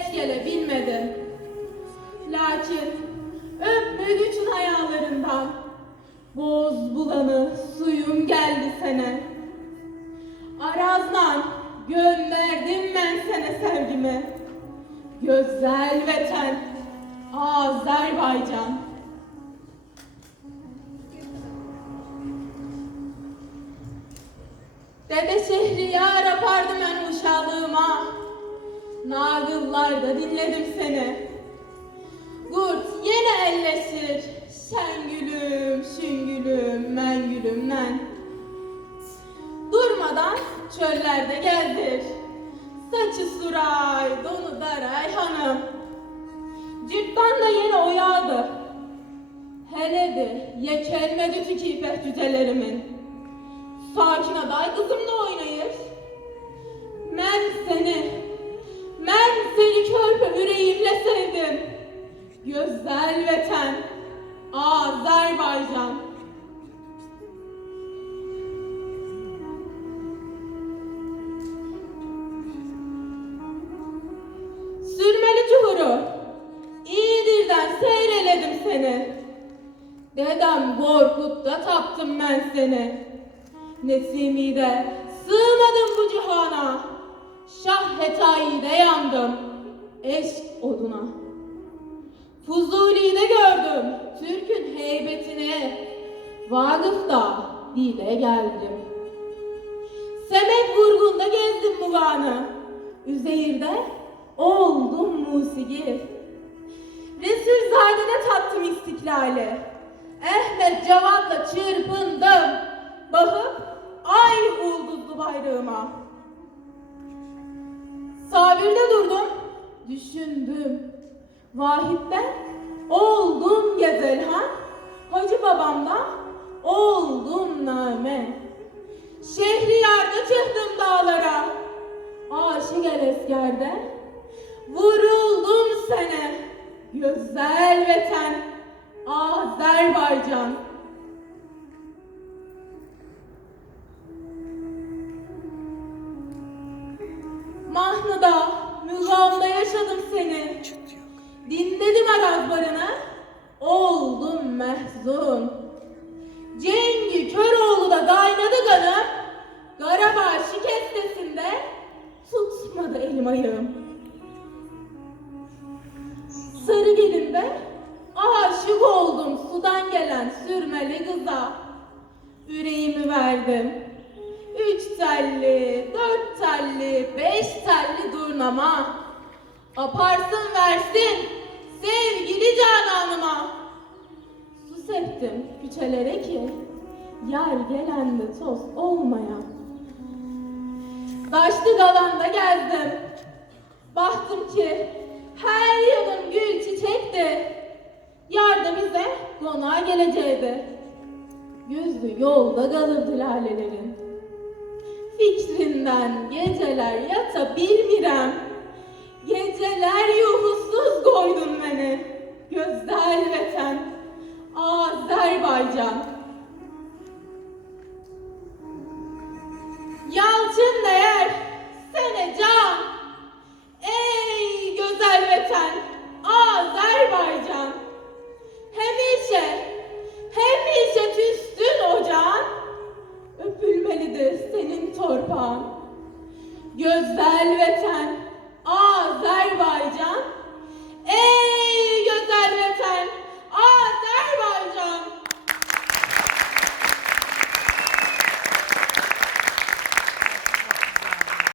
geç gelebilmedim. Lakin öpmek için hayallarından boz bulanı suyum geldi sene. Arazdan gönderdim ben sana sevgimi. Güzel vatan Azerbaycan. Dede Şehriyar yapardım ben uşağlığıma. Nağıllarda dinledim seni. Gurt yine elleşir. Şen gülüm, şün gülüm, men gülüm men. Durmadan çöllerde gezdir. Saçı suray, donu daray hanım. Cübban da yine oyadı. Hele de yekelmedi tükipet cücelerimin. Sakin aday kızımla oynayır. Ben seni, ben seni körpe yüreğimle sevdim. Güzel vatan, Azerbaycan. Sürmeli cuhuru, iyidirden seyreledim seni. Dedem Korkut'ta taptım ben seni. Nesimi'de sığmadım bu cihana. Şah Hetayi'de yandım, eşk oduna. Fuzuli'de gördüm Türk'ün heybetini. Vakıfta dile geldim. Semet vurgunda gezdim muganı. Üzeyir'de oldum musigi. Resulzade'de tattım istiklali. Ahmet Cevat'la çırpındım. Bakıp ay ulduzlu bayrağıma. Sabir'de durdum, düşündüm. Vahit'ten oldum Gezelhan, Hacı babamdan oldum Name. Şehriyar'da çıktım dağlara, aşık el eskerde, vuruldum sene, güzel vatan, Azerbaycan. Mahnuda, Mügam'da yaşadım seni. Dinledim arazlarını, oldum mehzun. Cengi Köroğlu da kaynadı kanım, Karabağ şikestesinde tutmadı elim ayağım. Sarı gelinde aşık oldum sudan gelen sürmeli kıza. Yüreğimi verdim. Telli, dört telli, beş telli durnama. Aparsın versin sevgili cananıma. Su septim küçelere ki yer gelende toz olmaya. Taşlı dalanda gezdim. Baktım ki her yanım gül çiçekti. Yar da bize konağa geleceğiydi. Gözü yolda kalırdı lalelerin. Fikrinden geceler yatabilmirem. Geceler yuhusuz koydun beni. Güzel vatan Azerbaycan. Gözler ve. Azerbaycan. Eee